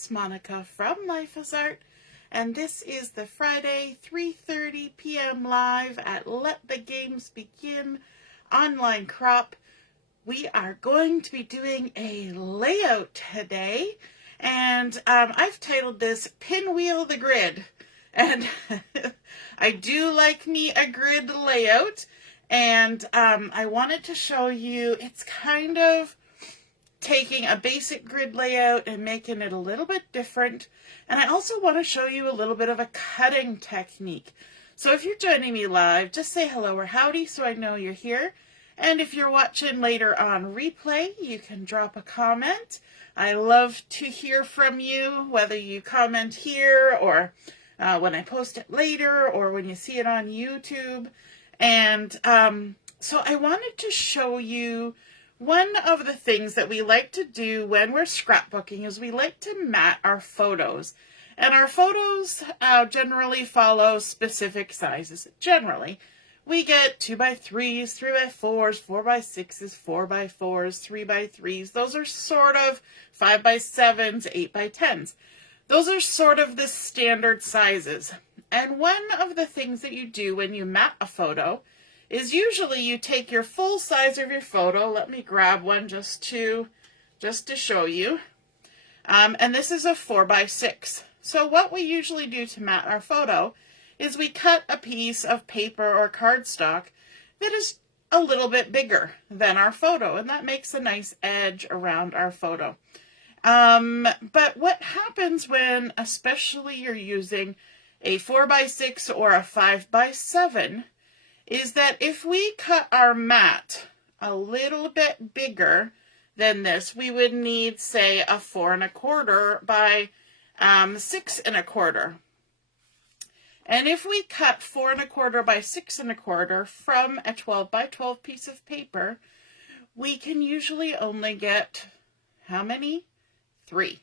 it's Monica from Life as Art, and this is the Friday 3:30 p.m. live at Let the Games Begin online crop. We are going to be doing a layout today, and I've titled this Pinwheel the Grid, and I do like me a grid layout, and I wanted to show you it's kind of taking a basic grid layout and making it a little bit different. And I also want to show you a little bit of a cutting technique. So if you're joining me live, just say hello or howdy so I know you're here. And if you're watching later on replay, you can drop a comment. I love to hear from you, whether you comment here or when I post it later or when you see it on YouTube. And so I wanted to show you one of the things that we like to do when we're scrapbooking is we like to mat our photos. And our photos generally follow specific sizes. Generally, we get 2x3s, 3x4s, 4x6s, 4x4s, 3x3s. Those are sort of 5x7s, 8x10s. Those are sort of the standard sizes. And one of the things that you do when you mat a photo is usually you take your full size of your photo. Let me grab one just to show you. And this is a 4x6. So what we usually do to mat our photo is we cut a piece of paper or cardstock that is a little bit bigger than our photo, and that makes a nice edge around our photo. But what happens when, especially you're using a 4x6 or a 5x7, is that if we cut our mat a little bit bigger than this, we would need, say, a 4 1/4 by 6 1/4. And if we cut 4 1/4 by 6 1/4 from a 12x12 piece of paper, we can usually only get how many? 3.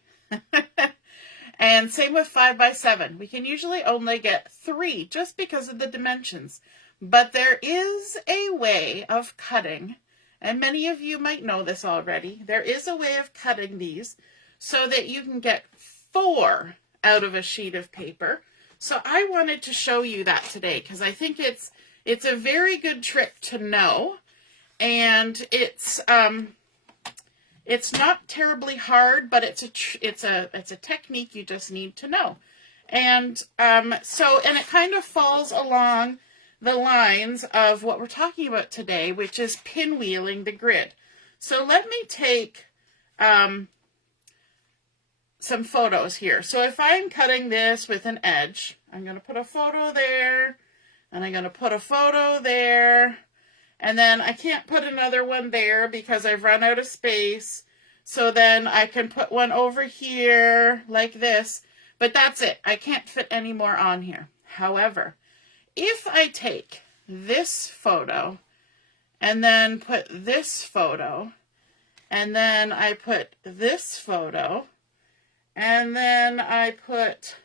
And same with 5x7. We can usually only get 3 just because of the dimensions. But there is a way of cutting, and many of you might know this already. There is a way of cutting these so that you can get 4 out of a sheet of paper. So I wanted to show you that today because I think it's a very good trick to know, and it's not terribly hard, but it's a technique you just need to know. And and it kind of falls along the lines of what we're talking about today, which is pinwheeling the grid. So let me take some photos here. So if I'm cutting this with an edge, I'm going to put a photo there, and I'm going to put a photo there, and then I can't put another one there because I've run out of space. So then I can put one over here like this, but that's it. I can't fit any more on here. However, if I take this photo and then put this photo, and then I put this photo, and then I put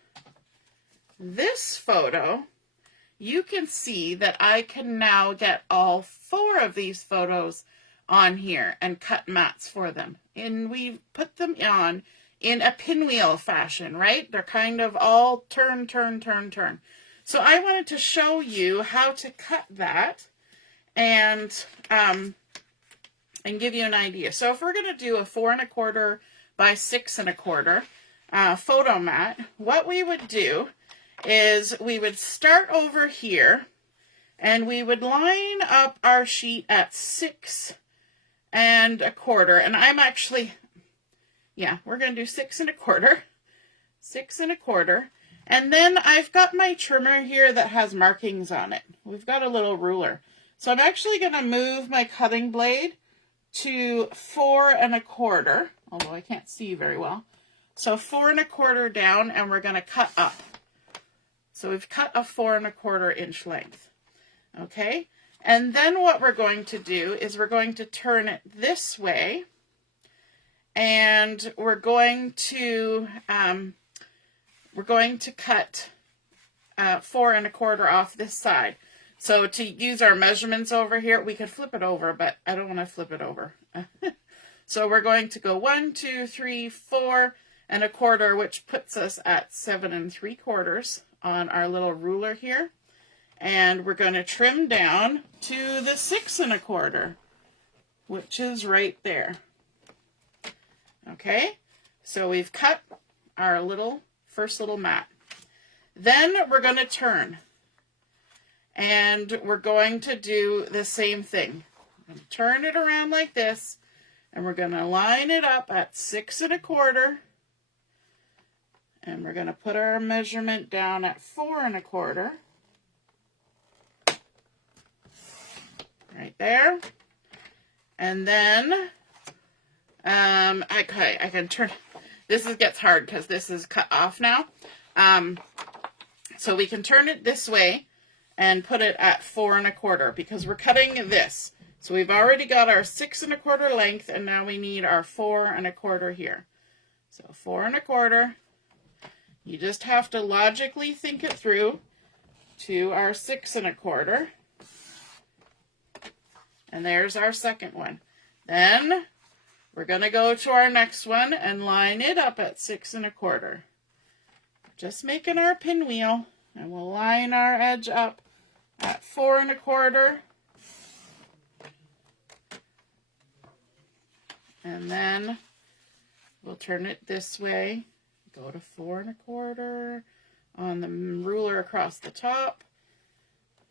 this photo, you can see that I can now get all 4 of these photos on here and cut mats for them. And we put them on in a pinwheel fashion, right? They're kind of all turn, turn, turn, turn. So I wanted to show you how to cut that and give you an idea. So if we're going to do a 4 1/4 by 6 1/4 photo mat, what we would do is we would start over here and we would line up our sheet at 6 1/4. And I'm actually, we're going to do 6 1/4, 6 1/4. And then I've got my trimmer here that has markings on it. We've got a little ruler. So I'm actually going to move my cutting blade to 4 1/4, although I can't see very well. So 4 1/4 down, and we're going to cut up. So we've cut a 4 1/4 inch length. Okay? And then what we're going to do is we're going to turn it this way, and we're going to cut 4 1/4 off this side. So to use our measurements over here, we could flip it over, but I don't want to flip it over. So we're going to go 1, 2, 3, 4, 4 1/4, which puts us at 7 3/4 on our little ruler here. And we're going to trim down to the 6 1/4, which is right there. Okay, so we've cut our first little mat. Then we're going to turn, and we're going to do the same thing. I'm going to turn it around like this, and we're going to line it up at 6 1/4, and we're going to put our measurement down at 4 1/4, right there. And then I can turn. This gets hard because this is cut off now. So we can turn it this way and put it at 4 1/4 because we're cutting this. So we've already got our 6 1/4 length, and now we need our 4 1/4 here. So 4 1/4. You just have to logically think it through to our 6 1/4. And there's our second one. Then we're going to go to our next one and line it up at 6 1/4. Just making our pinwheel, and we'll line our edge up at 4 1/4. And then we'll turn it this way, go to 4 1/4 on the ruler across the top,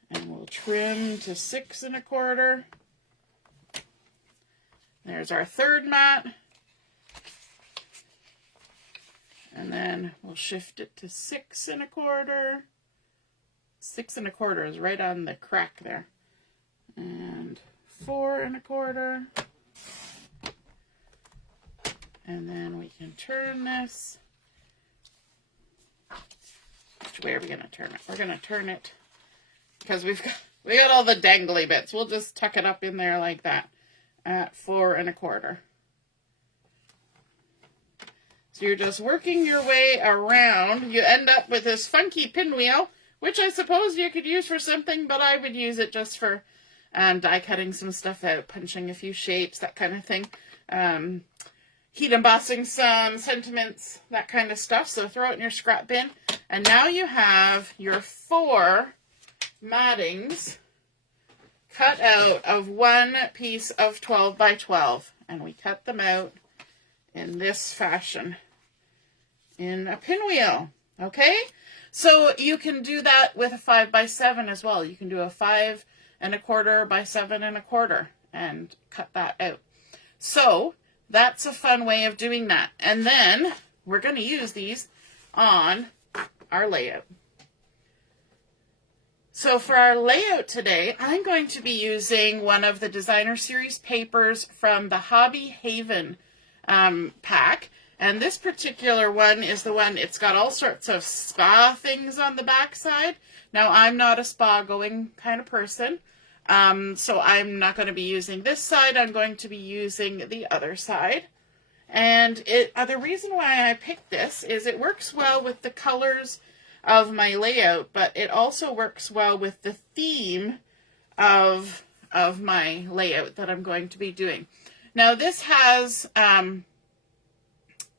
and we'll trim to 6 1/4. There's our third mat. And then we'll shift it to 6 1/4. 6 1/4 is right on the crack there. And 4 1/4. And then we can turn this. Which way are we going to turn it? We're going to turn it because we got all the dangly bits. We'll just tuck it up in there like that at 4 1/4. So you're just working your way around. You end up with this funky pinwheel, which I suppose you could use for something, but I would use it just for die cutting some stuff out, punching a few shapes, that kind of thing. Heat embossing some sentiments, that kind of stuff. So throw it in your scrap bin. And now you have your 4 mattings cut out of one piece of 12 by 12. And we cut them out in this fashion in a pinwheel. Okay? So you can do that with a 5 by 7 as well. You can do a 5 1/4 by 7 1/4 and cut that out. So that's a fun way of doing that. And then we're going to use these on our layout. So for our layout today, I'm going to be using one of the Designer Series papers from the Hobby Haven pack. And this particular one is the one, it's got all sorts of spa things on the back side. Now, I'm not a spa going kind of person, so I'm not going to be using this side. I'm going to be using the other side. And the reason why I picked this is it works well with the colors of my layout, but it also works well with the theme of my layout that I'm going to be doing. Now, this has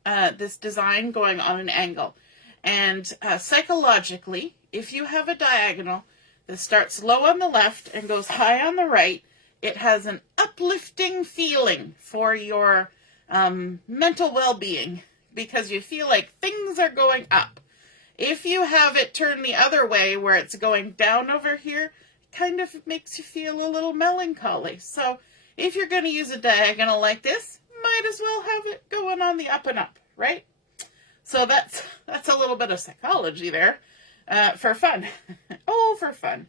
this design going on an angle, and psychologically, if you have a diagonal that starts low on the left and goes high on the right, it has an uplifting feeling for your mental well-being because you feel like things are going up. If you have it turned the other way where it's going down over here, it kind of makes you feel a little melancholy. So if you're going to use a diagonal like this, might as well have it going on the up and up, right? So that's a little bit of psychology there for fun. Oh, for fun.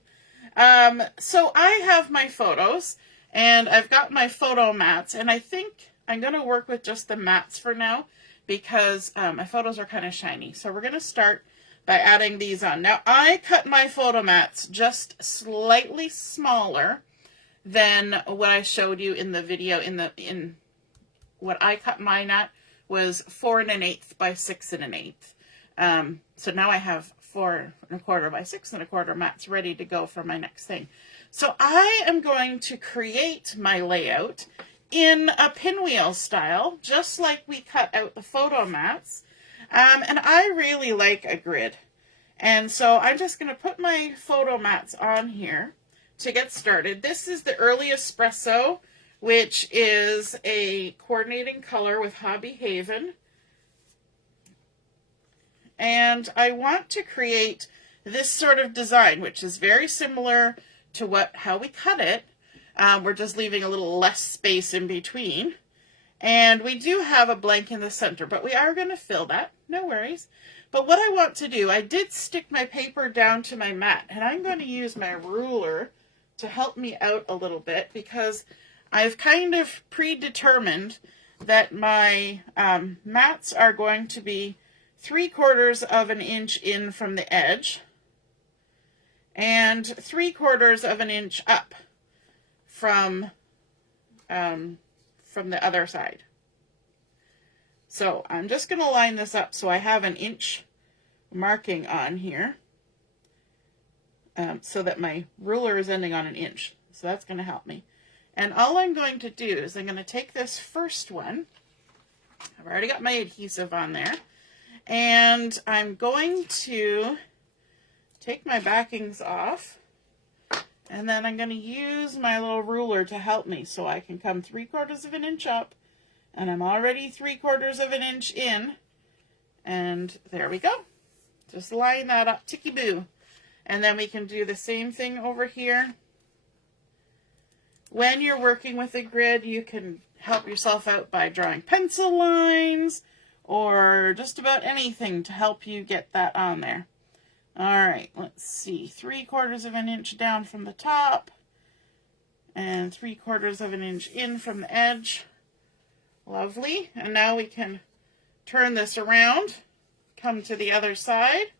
So I have my photos, and I've got my photo mats, and I think I'm going to work with just the mats for now because my photos are kind of shiny. So we're going to start by adding these on. Now, I cut my photo mats just slightly smaller than what I showed you in the video. In what I cut mine at was 4 1/8 by 6 1/8. So now I have 4 1/4 by 6 1/4 mats ready to go for my next thing. So I am going to create my layout in a pinwheel style, just like we cut out the photo mats. And I really like a grid. And so I'm just going to put my photo mats on here to get started. This is the early Espresso, which is a coordinating color with Hobby Haven. And I want to create this sort of design, which is very similar to how we cut it. We're just leaving a little less space in between. And we do have a blank in the center, but we are going to fill that. No worries. But what I want to do, I did stick my paper down to my mat, and I'm going to use my ruler to help me out a little bit because I've kind of predetermined that my mats are going to be 3/4 of an inch in from the edge and 3/4 of an inch up from the other side. So I'm just going to line this up so I have an inch marking on here so that my ruler is ending on an inch. So that's going to help me. And all I'm going to do is I'm going to take this first one. I've already got my adhesive on there. And I'm going to take my backings off. And then I'm going to use my little ruler to help me so I can come 3/4 of an inch up. And I'm already 3/4 of an inch in. And there we go. Just line that up, ticky-boo. And then we can do the same thing over here. When you're working with a grid, you can help yourself out by drawing pencil lines or just about anything to help you get that on there. All right, let's see. 3/4 of an inch down from the top and 3/4 of an inch in from the edge. Lovely. And now we can turn this around, come to the other side,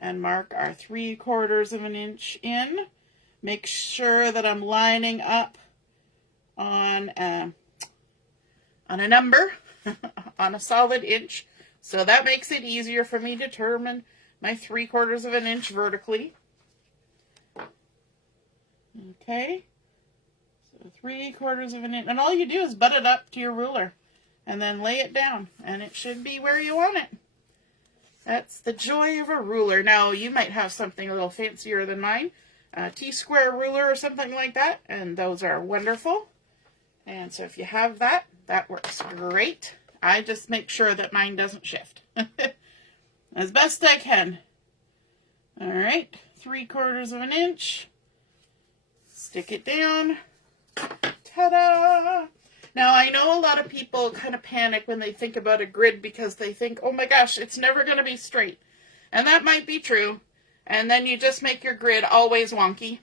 and mark our 3/4 of an inch in. Make sure that I'm lining up on a number, on a solid inch. So that makes it easier for me to determine my 3/4 of an inch vertically. Okay. 3/4 of an inch, and all you do is butt it up to your ruler and then lay it down, and it should be where you want it. That's the joy of a ruler. Now, you might have something a little fancier than mine, a T-square ruler or something like that, and those are wonderful. And so if you have that, that works great. I just make sure that mine doesn't shift as best I can. All right, 3/4 of an inch. Stick it down. Ta-da! Now, I know a lot of people kind of panic when they think about a grid because they think, oh my gosh, it's never going to be straight. And that might be true. And then you just make your grid always wonky.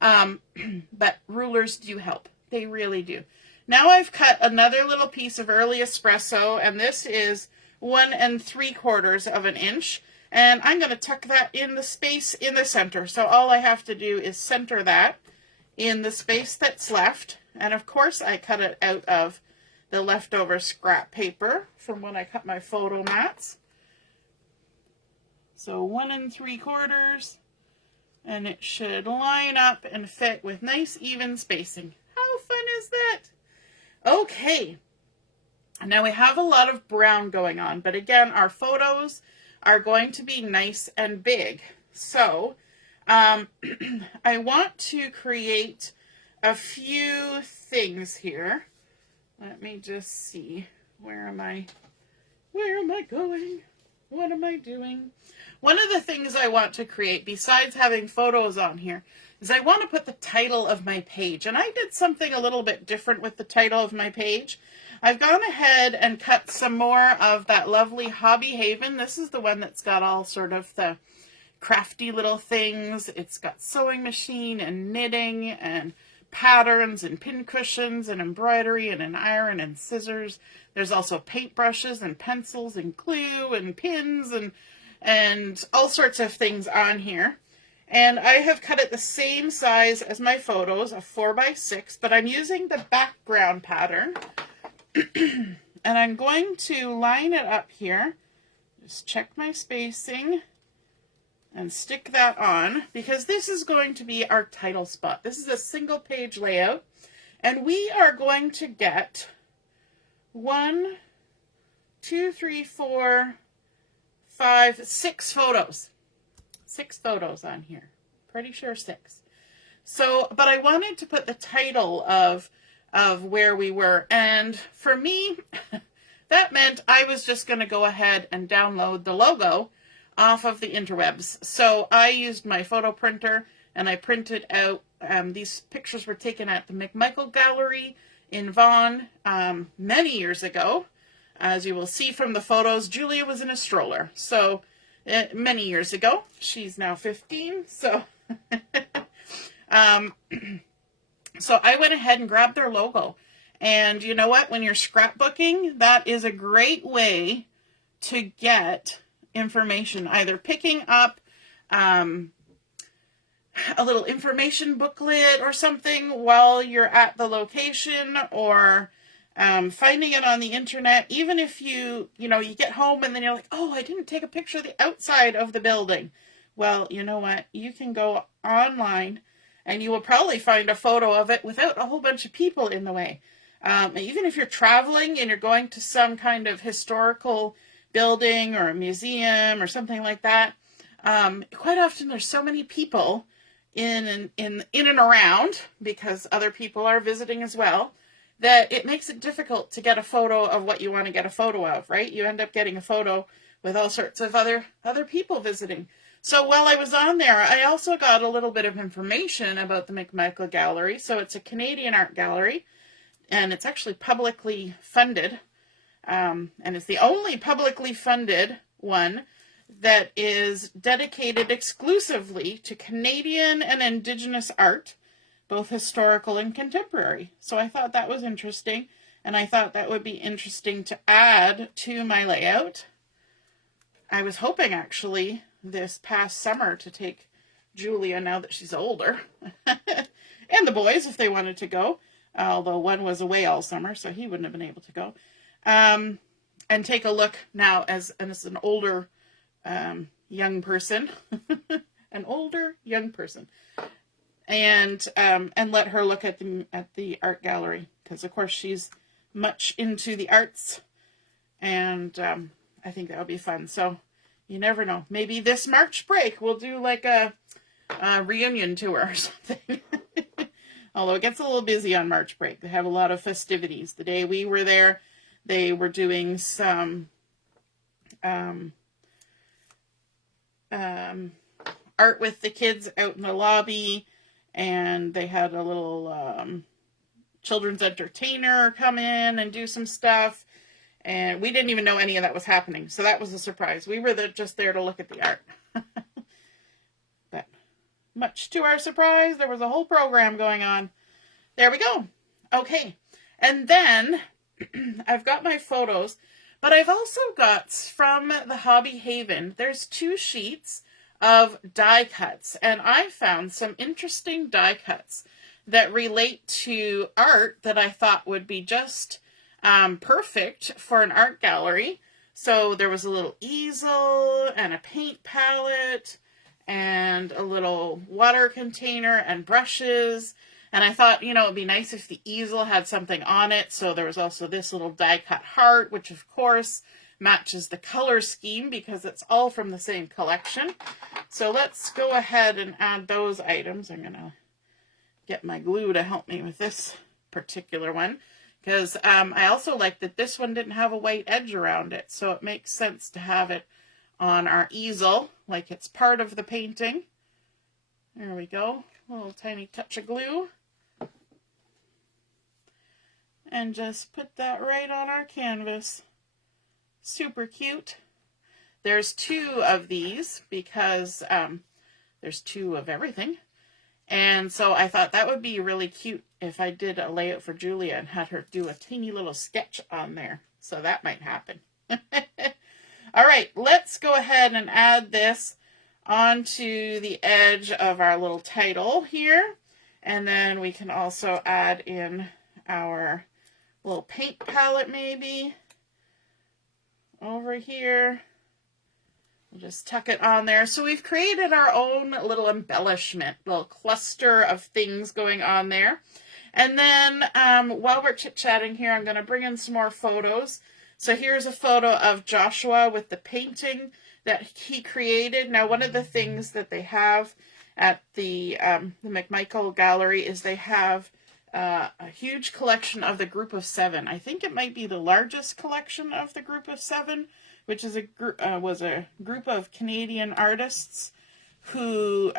But rulers do help. They really do. Now I've cut another little piece of early Espresso, and this is 1 3/4 of an inch. And I'm going to tuck that in the space in the center. So all I have to do is center that in the space that's left. And of course I cut it out of the leftover scrap paper from when I cut my photo mats. So 1 3/4, and it should line up and fit with nice even spacing. How fun is that? Okay, now we have a lot of brown going on, but again, our photos are going to be nice and big. So I want to create a few things here. Let me just see. Where am I going? What am I doing? One of the things I want to create, besides having photos on here, is I want to put the title of my page. And I did something a little bit different with the title of my page. I've gone ahead and cut some more of that lovely Hobby Haven. This is the one that's got all sort of the crafty little things. It's got sewing machine and knitting and patterns and pin cushions and embroidery and an iron and scissors. There's also paintbrushes and pencils and glue and pins and all sorts of things on here. And I have cut it the same size as my photos, a 4x6, but I'm using the background pattern. And I'm going to line it up here. Just check my spacing and stick that on, because this is going to be our title spot. This is a single page layout, and we are going to get 1, 2, 3, 4, 5, 6 photos. 6 photos on here. Pretty sure 6. So, but I wanted to put the title of where we were. And for me, that meant I was just going to go ahead and download the logo off of the interwebs. So I used my photo printer and I printed out, these pictures were taken at the McMichael Gallery in Vaughan many years ago. As you will see from the photos, Julia was in a stroller. So many years ago. She's now 15. So, so I went ahead and grabbed their logo. And you know what? When you're scrapbooking, that is a great way to get information. Either picking up a little information booklet or something while you're at the location, or finding it on the internet. Even if you get home and then you're like, oh, I didn't take a picture of the outside of the building. Well, you know what? You can go online and you will probably find a photo of it without a whole bunch of people in the way. Even if you're traveling and you're going to some kind of historical building or a museum or something like that, quite often there's so many people in and around, because other people are visiting as well, that it makes it difficult to get a photo of what you want to get a photo of, right? You end up getting a photo with all sorts of other people visiting. So while I was on there, I also got a little bit of information about the McMichael Gallery. So it's a Canadian art gallery, and it's actually publicly funded. And it's the only publicly funded one that is dedicated exclusively to Canadian and Indigenous art, both historical and contemporary. So I thought that was interesting, and I thought that would be interesting to add to my layout. I was hoping actually this past summer to take Julia, now that she's older, and the boys if they wanted to go, although one was away all summer, so he wouldn't have been able to go, and take a look now as an older young person, an older young person, and let her look at the art gallery, because of course she's much into the arts, and I think that would be fun. So you never know. Maybe this March break we'll do like a reunion tour or something. Although it gets a little busy on March break. They have a lot of festivities. The day we were there, they were doing some art with the kids out in the lobby, and they had a little children's entertainer come in and do some stuff, and we didn't even know any of that was happening, so that was a surprise. We were just there to look at the art. But much to our surprise, there was a whole program going on. There we go. Okay, and then I've got my photos, but I've also got from the Hobby Haven, there's 2 sheets of die cuts, and I found some interesting die cuts that relate to art that I thought would be just perfect for an art gallery. So there was a little easel and a paint palette and a little water container and brushes. And I thought, it'd be nice if the easel had something on it. So there was also this little die cut heart, which of course matches the color scheme because it's all from the same collection. So let's go ahead and add those items. I'm going to get my glue to help me with this particular one, because I also like that this one didn't have a white edge around it. So it makes sense to have it on our easel like it's part of the painting. There we go. A little tiny touch of glue. And just put that right on our canvas. Super cute. There's 2 of these because there's 2 of everything. And so I thought that would be really cute if I did a layout for Julia and had her do a teeny little sketch on there. So that might happen. All right, let's go ahead and add this onto the edge of our little title here. And then we can also add in our little paint palette maybe over here. We'll just tuck it on there. So we've created our own little embellishment, little cluster of things going on there. And then while we're chit-chatting here, I'm going to bring in some more photos. So here's a photo of Joshua with the painting that he created. Now, one of the things that they have at the McMichael Gallery is they have a huge collection of the Group of Seven. I think it might be the largest collection of the Group of Seven, which is was a group of Canadian artists who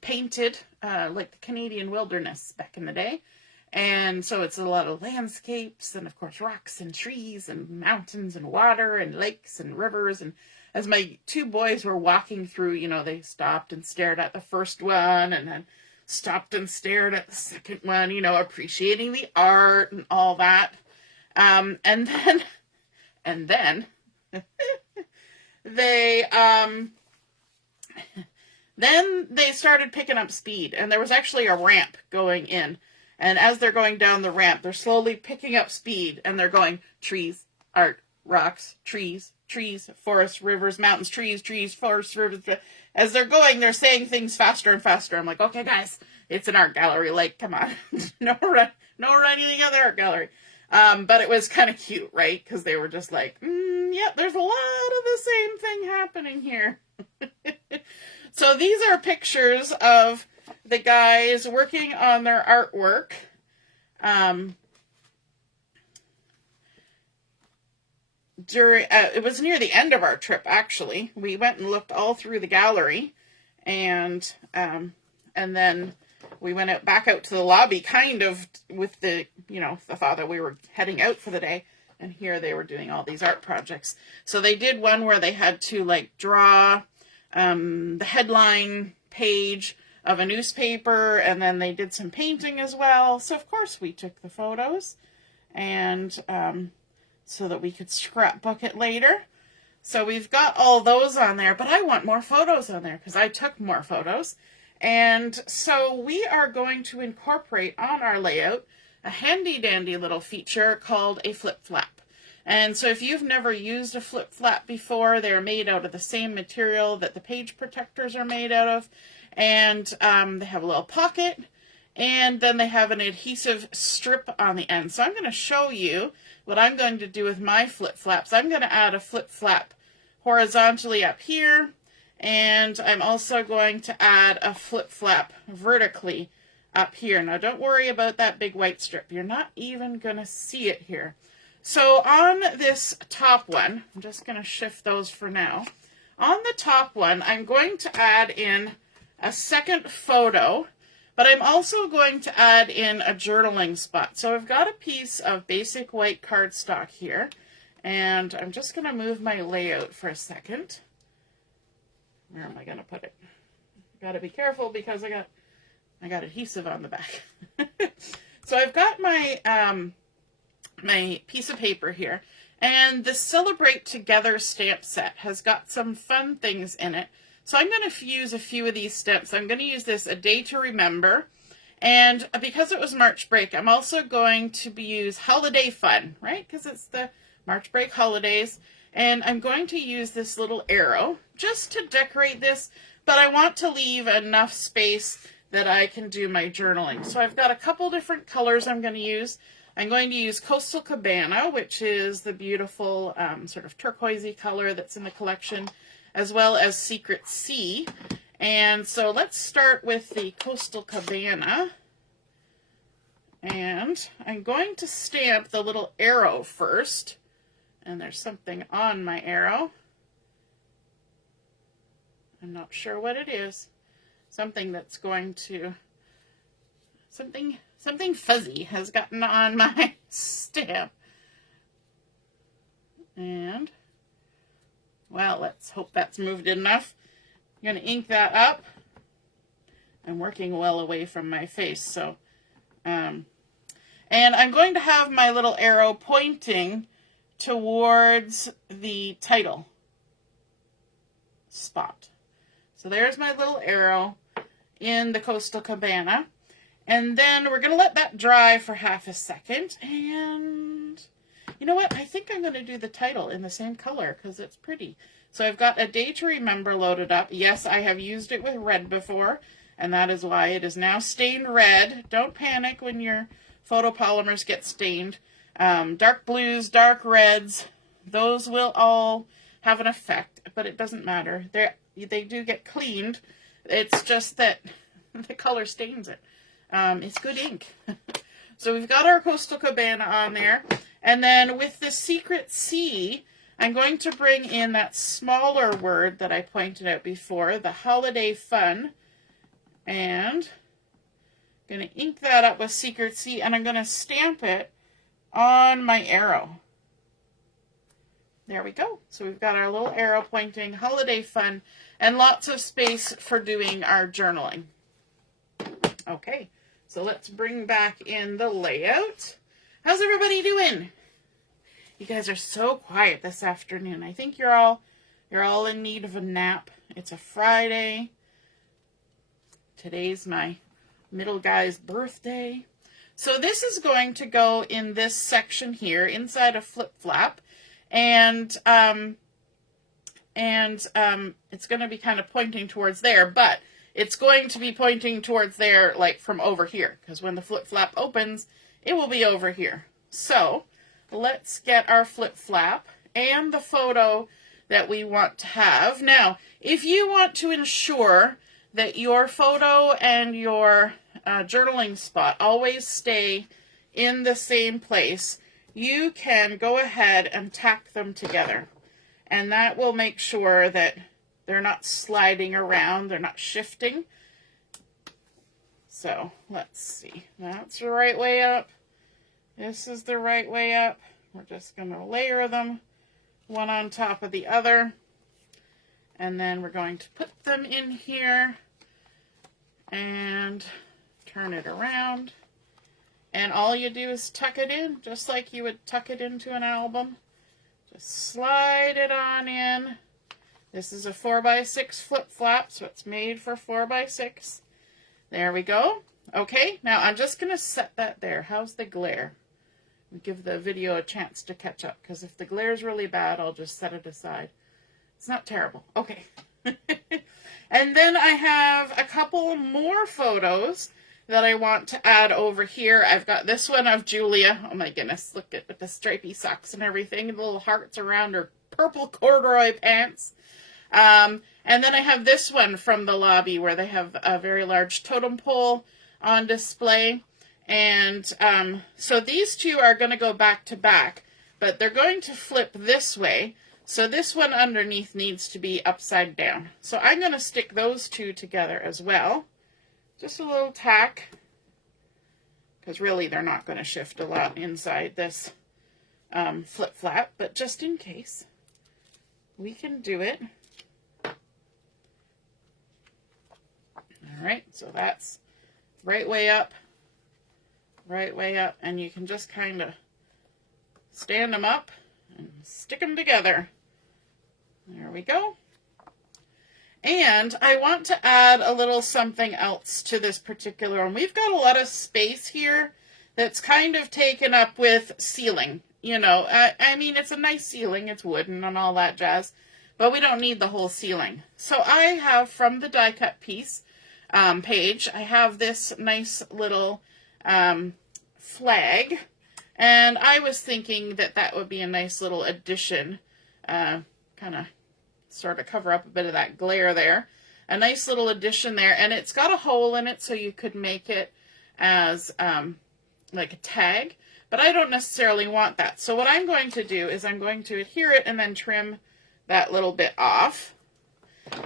painted like the Canadian wilderness back in the day. And so it's a lot of landscapes and, of course, rocks and trees and mountains and water and lakes and rivers. And as my two boys were walking through, you know, they stopped and stared at the first one and then stopped and stared at the second one, you know, appreciating the art and all that. And then they started picking up speed, and there was actually a ramp going in. And as they're going down the ramp, they're slowly picking up speed, and they're going trees, art, rocks, trees, trees, forests, rivers, mountains, trees, forests, rivers. As they're going, they're saying things faster and faster. I'm like, okay, guys, it's an art gallery. Like, come on. no anything at the art gallery. But it was kind of cute, right? Because they were just like, yep, there's a lot of the same thing happening here. So these are pictures of the guys working on their artwork. It was near the end of our trip, actually. We went and looked all through the gallery, and then we went back out to the lobby, kind of with the thought that we were heading out for the day. And here they were doing all these art projects. So they did one where they had to like draw the headline page of a newspaper, and then they did some painting as well. So of course we took the photos, and so that we could scrapbook it later. So we've got all those on there, but I want more photos on there because I took more photos. And so we are going to incorporate on our layout a handy dandy little feature called a flip flap. And so if you've never used a flip flap before, they're made out of the same material that the page protectors are made out of. And they have a little pocket, and then they have an adhesive strip on the end. So I'm going to show you what I'm going to do with my flip flaps. I'm going to add a flip flap horizontally up here, and I'm also going to add a flip flap vertically up here. Now don't worry about that big white strip. You're not even going to see it here. So on this top one, I'm just going to shift those for now. On the top one, I'm going to add in a second photo, but I'm also going to add in a journaling spot. So I've got a piece of basic white cardstock here, and I'm just going to move my layout for a second. Where am I going to put it? Got to be careful because I got adhesive on the back. So I've got my my piece of paper here, and the Celebrate Together stamp set has got some fun things in it. So I'm going to use a few of these stamps. I'm going to use this A Day to Remember, and because it was March break, I'm also going to use Holiday Fun, right? Because it's the March break holidays, and I'm going to use this little arrow just to decorate this, but I want to leave enough space that I can do my journaling. So I've got a couple different colors I'm going to use. I'm going to use Coastal Cabana, which is the beautiful sort of turquoisey color that's in the collection, as well as Secret Sea. And so let's start with the Coastal Cabana. And I'm going to stamp the little arrow first. And there's something on my arrow. I'm not sure what it is. Something that's going to... Something fuzzy has gotten on my stamp. And... well, let's hope that's moved enough. I'm going to ink that up. I'm working well away from my face, so... and I'm going to have my little arrow pointing towards the title spot. So there's my little arrow in the Coastal Cabana. And then we're going to let that dry for half a second. And you know what? I think I'm going to do the title in the same color because it's pretty. So I've got A Day to Remember loaded up. Yes, I have used it with red before, and that is why it is now stained red. Don't panic when your photopolymers get stained. dark blues, dark reds, those will all have an effect, but it doesn't matter. They do get cleaned. It's just that the color stains it. It's good ink. So we've got our Coastal Cabana on there. And then with the Secret C, I'm going to bring in that smaller word that I pointed out before, the Holiday Fun. And I'm going to ink that up with Secret C, and I'm going to stamp it on my arrow. There we go. So we've got our little arrow pointing, Holiday Fun, and lots of space for doing our journaling. Okay, so let's bring back in the layout. How's everybody doing? You guys are so quiet this afternoon. I think you're all in need of a nap. It's a Friday. Today's my middle guy's birthday. So this is going to go in this section here inside a flip flap, and it's going to be kind of pointing towards there, but it's going to be pointing towards there like from over here, because when the flip flap opens, it will be over here. So let's get our flip flap and the photo that we want to have. Now, if you want to ensure that your photo and your journaling spot always stay in the same place, you can go ahead and tack them together. And that will make sure that they're not sliding around, they're not shifting. So let's see, that's the right way up. This is the right way up. We're just going to layer them one on top of the other. And then we're going to put them in here and turn it around. And all you do is tuck it in, just like you would tuck it into an album. Just slide it on in. This is a 4x6 flip flap, so it's made for 4x6. There we go. Okay, now I'm just going to set that there. How's the glare? Give the video a chance to catch up, because if the glare is really bad, I'll just set it aside. It's not terrible. Okay. And then I have a couple more photos that I want to add over here. I've got this one of Julia. Oh my goodness, look at with the stripy socks and everything, the little hearts around her purple corduroy pants. And then I have this one from the lobby where they have a very large totem pole on display. And so these two are going to go back to back, but they're going to flip this way. So this one underneath needs to be upside down. So I'm going to stick those two together as well. Just a little tack, because really they're not going to shift a lot inside this flip flap, but just in case, we can do it. All right, so that's right way up, and you can just kind of stand them up and stick them together. There we go. And I want to add a little something else to this particular one. We've got a lot of space here that's kind of taken up with ceiling. You know, I mean, it's a nice ceiling. It's wooden and all that jazz, but we don't need the whole ceiling. So I have, from the die cut piece page, I have this nice little flag, and I was thinking that that would be a nice little addition, kind of sort of cover up a bit of that glare there. A nice little addition there, and it's got a hole in it so you could make it as like a tag, but I don't necessarily want that. So what I'm going to do is I'm going to adhere it and then trim that little bit off.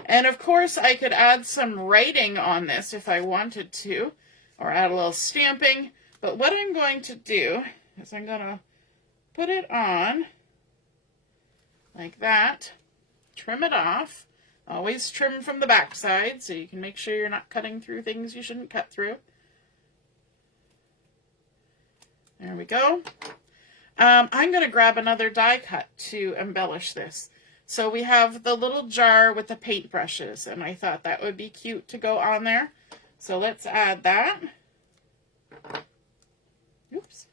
And of course I could add some writing on this if I wanted to, or add a little stamping, but what I'm going to do is I'm going to put it on like that. Trim it off. Always trim from the back side so you can make sure you're not cutting through things you shouldn't cut through. There we go. I'm going to grab another die cut to embellish this. So we have the little jar with the paintbrushes, and I thought that would be cute to go on there. So let's add that. Oops.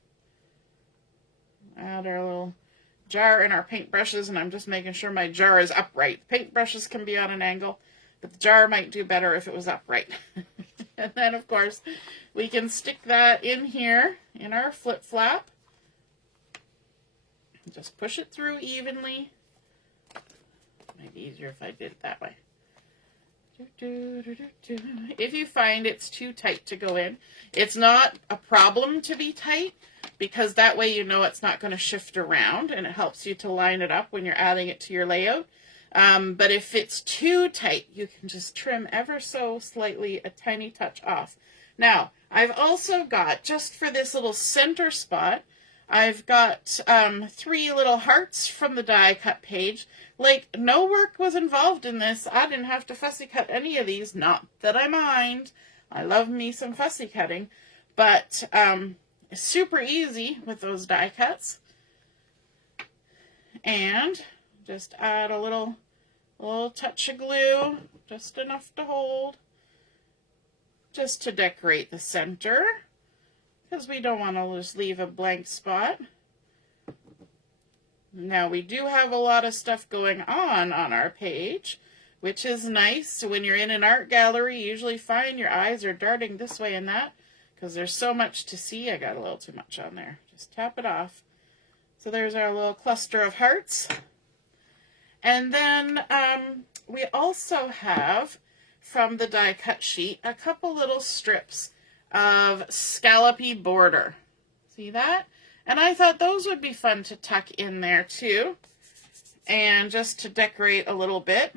Add our little jar and our paintbrushes, and I'm just making sure my jar is upright. Paintbrushes can be on an angle, but the jar might do better if it was upright. And then, of course, we can stick that in here in our flip flap. Just push it through evenly. Might be easier if I did it that way. If you find it's too tight to go in, it's not a problem to be tight, because that way you know it's not going to shift around, and it helps you to line it up when you're adding it to your layout. But if it's too tight, you can just trim ever so slightly, a tiny touch off. Now, I've also got, just for this little center spot, I've got 3 little hearts from the die cut page. Like, no work was involved in this. I didn't have to fussy cut any of these. Not that I mind. I love me some fussy cutting. But it's super easy with those die cuts. And just add a little touch of glue, just enough to hold, just to decorate the center, because we don't want to just leave a blank spot. Now, we do have a lot of stuff going on our page, which is nice. So when you're in an art gallery, you usually find your eyes are darting this way and that, because there's so much to see. I got a little too much on there. Just tap it off. So there's our little cluster of hearts. And then we also have, from the die cut sheet, a couple little strips of scallopy border. See that? And I thought those would be fun to tuck in there too, and just to decorate a little bit.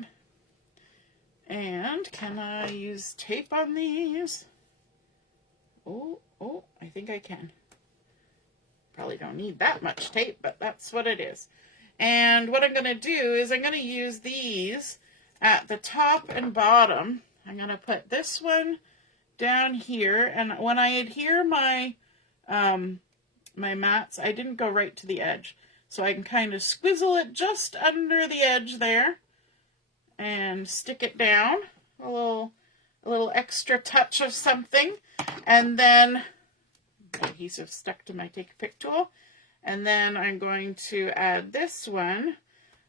And can I use tape on these? Oh, I think I can. Probably don't need that much tape, but that's what it is. And what I'm going to do is I'm going to use these at the top and bottom. I'm going to put this one down here, and when I adhere my my mats, I didn't go right to the edge, so I can kind of squizzle it just under the edge there and stick it down, a little extra touch of something. And then adhesive stuck to my take a pick tool, and then I'm going to add this one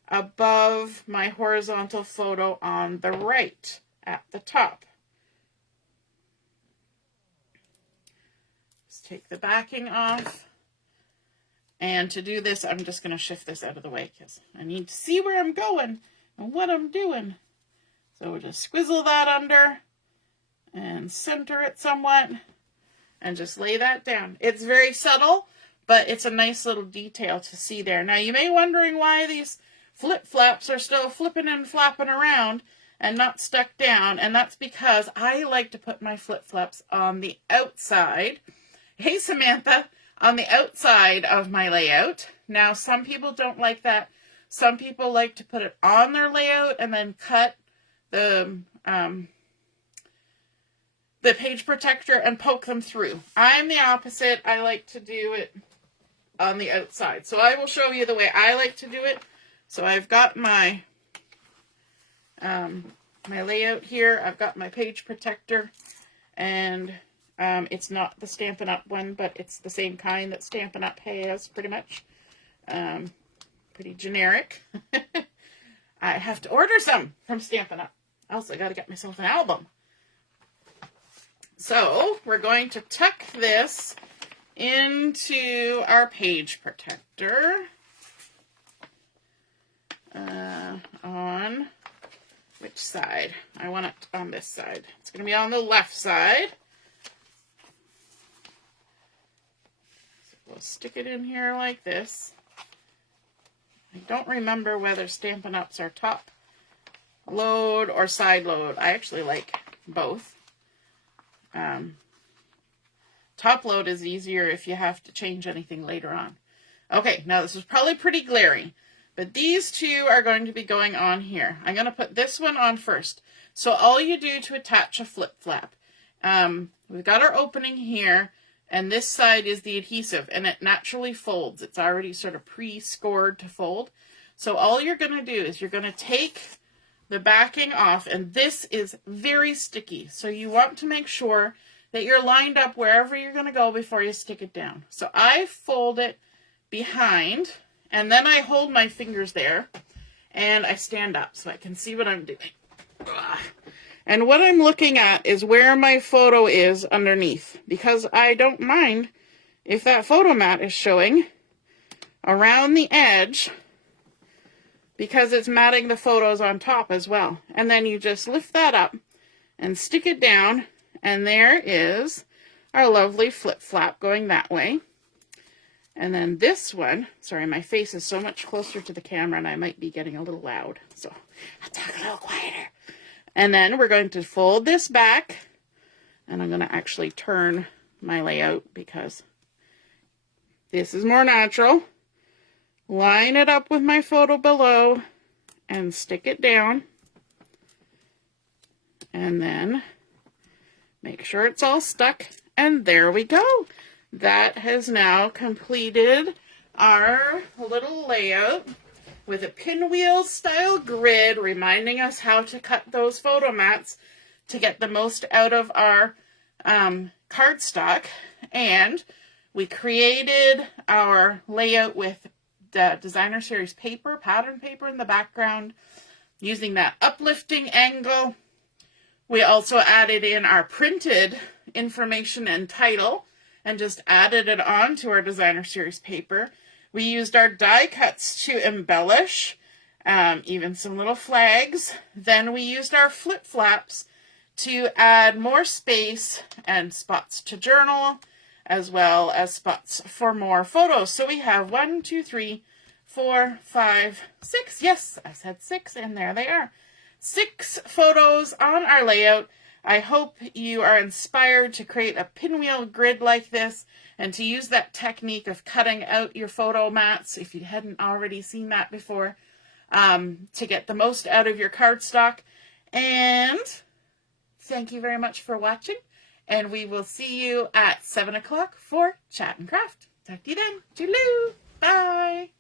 above my horizontal photo on the right at the top. Just take the backing off. And to do this, I'm just going to shift this out of the way because I need to see where I'm going and what I'm doing. So we'll just squizzle that under and center it somewhat and just lay that down. It's very subtle, but it's a nice little detail to see there. Now, you may be wondering why these flip-flaps are still flipping and flapping around and not stuck down, and that's because I like to put my flip-flaps on the outside. Hey, Samantha. On the outside of my layout. Now, some people don't like that. Some people like to put it on their layout and then cut the page protector and poke them through. I'm the opposite. I like to do it on the outside. So I will show you the way I like to do it. So I've got my my layout here. I've got my page protector, and it's not the Stampin' Up one, but it's the same kind that Stampin' Up has, pretty much. Pretty generic. I have to order some from Stampin' Up. Else I got to get myself an album. So we're going to tuck this into our page protector on which side? I want it on this side. It's going to be on the left side. So we'll stick it in here like this. I don't remember whether Stampin' Ups are top load or side load. I actually like both. Top load is easier if you have to change anything later on. Okay, now this is probably pretty glaring, but these two are going to be going on here. I'm going to put this one on first. So all you do to attach a flip flap, we've got our opening here, and this side is the adhesive, and it naturally folds. It's already sort of pre-scored to fold. So all you're going to do is you're going to take the backing off, and this is very sticky. So you want to make sure that you're lined up wherever you're going to go before you stick it down. So I fold it behind, and then I hold my fingers there, and I stand up so I can see what I'm doing. And what I'm looking at is where my photo is underneath, because I don't mind if that photo mat is showing. around the edge because it's matting the photos on top as well. And then you just lift that up and stick it down, and there is our lovely flip flap going that way. And then this one, sorry, my face is so much closer to the camera and I might be getting a little loud, so I'll talk a little quieter. And then we're going to fold this back, and I'm going to actually turn my layout because this is more natural. Line it up with my photo below and stick it down. And then make sure it's all stuck, and there we go. That has now completed our little layout with a pinwheel style grid reminding us how to cut those photo mats to get the most out of our cardstock. And we created our layout with the Designer Series paper, pattern paper in the background, using that uplifting angle. We also added in our printed information and title and just added it on to our Designer Series paper. We used our die cuts to embellish, even some little flags. Then we used our flip flaps to add more space and spots to journal, as well as spots for more photos. So we have 1, 2, 3, 4, 5, 6. Yes, I said 6, and there they are. 6 photos on our layout. I hope you are inspired to create a pinwheel grid like this and to use that technique of cutting out your photo mats, if you hadn't already seen that before, to get the most out of your cardstock. And thank you very much for watching, and we will see you at 7 o'clock for Chat and Craft. Talk to you then. Toodaloo. Bye.